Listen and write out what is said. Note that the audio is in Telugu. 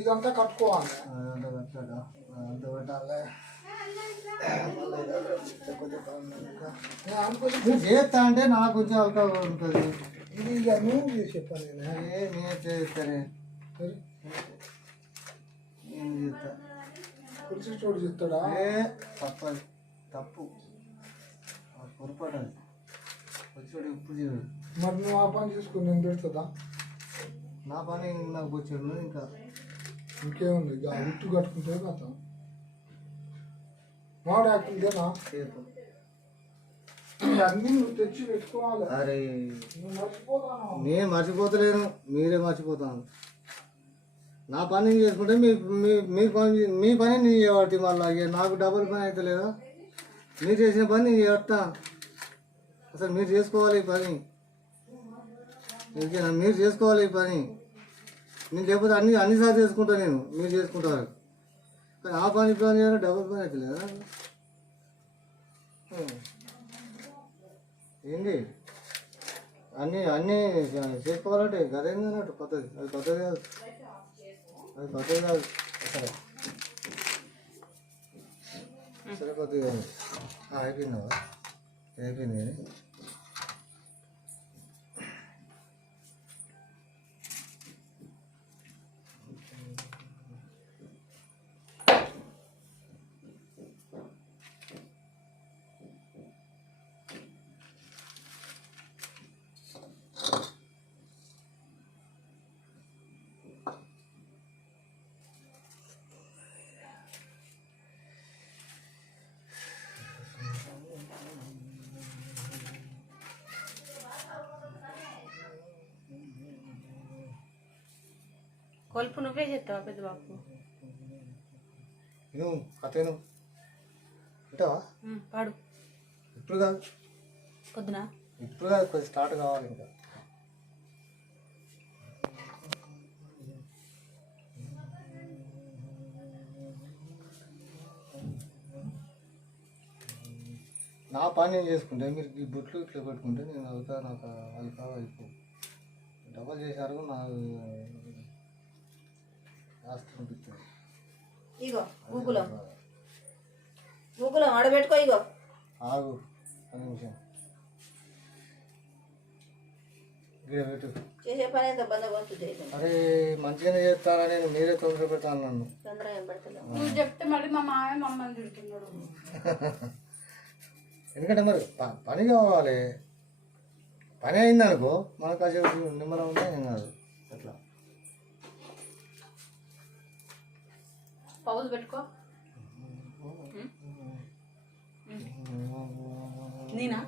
ఇదంతా కట్టుకోవాలి, అంతా పెట్టాలి. చేస్తా అంటే నాకు కొంచెం అవకాశం ఉంటుంది. ఇది ఇక నువ్వు చేసే పని నేను చేస్తానే, నేను చేస్తా. కుర్చీ చోటు చెప్తాడా? తప్పదు, తప్పు పొరపాటు. అది వచ్చాడు ఇప్పుడు చేయడు. మరి నువ్వు ఆ పని చేసుకుని నేను పెడుతుందా? నా పని నాకు వచ్చాడు. ఇంకా ఇంకేముంది, ఇక ఇట్టు కట్టుకుంటే కదా వాడు యాక్టింగ్నా అన్నీ నువ్వు తెచ్చి పెట్టుకోవాలి. అరే నేను మర్చిపోతలేను, మీరే మర్చిపోతాను. నా పని చేసుకుంటే మీ పని నేను చేయబట్టి మళ్ళీ నాకు డబుల్ పని అయితే లేదా? మీరు చేసిన పని నేను చేస్తా. అసలు మీరు చేసుకోవాలి ఈ పని, మీరు చేసుకోవాలి ఈ పని. నేను లేకపోతే అన్నిసార్లు చేసుకుంటా నేను, మీరు చేసుకుంటారు. కానీ ఆ పని చేయాలి, డబుల్ పని అయితే లేదా? ఏంటి అన్నీ చేసుకోవాలంటే గదేంది అన్నట్టు పద్ధతి. అది పద్ధతి కాదు, అది పద్ధతి కాదు. సరే సరే పద్ధతి కాదు. అయిపోయిందా? అయిపోయింది. కానీ కొలుపు నువ్వే చేస్తావా పెద్ద బాబు? నువ్వు కథను వింటావా? పాడు. ఇప్పుడు కాదు, పొద్దున ఇప్పుడు కాదు, కొంచెం స్టార్ట్ కావాలి. ఇంకా నా పని నేను చేసుకుంటే మీరు ఈ బొట్లు ఇట్లా పెట్టుకుంటే నేను అవుతా. నాకు అల్కా అయిపో డబల్ చేశారు. నాకు ఆస్తి పంపిస్తుంది. ఇగో గూగుల్ ఆడబెట్టుకో. ఇగో ఆగు ఒక నిమిషం. పెట్టు. చేసే పని ఎంత బందోబస్తు చేసి. అరే మంచిగానే చేస్తారా? నేను మీరే తొందర పెడతాను. నన్ను తొందరగా ఏం పెడతలేదు. నువ్వు చెప్తే మళ్ళీ మా మాయ మమ్మల్ని తిడుతున్నాడు. ఎందుకంటే మరి పని కావాలి. పని అయిందనుకో మనకు కాసేపు నిమ్మలం ఉంటే ఏం కాదు. అట్లా పౌజ్ పెట్టుకో. నేనా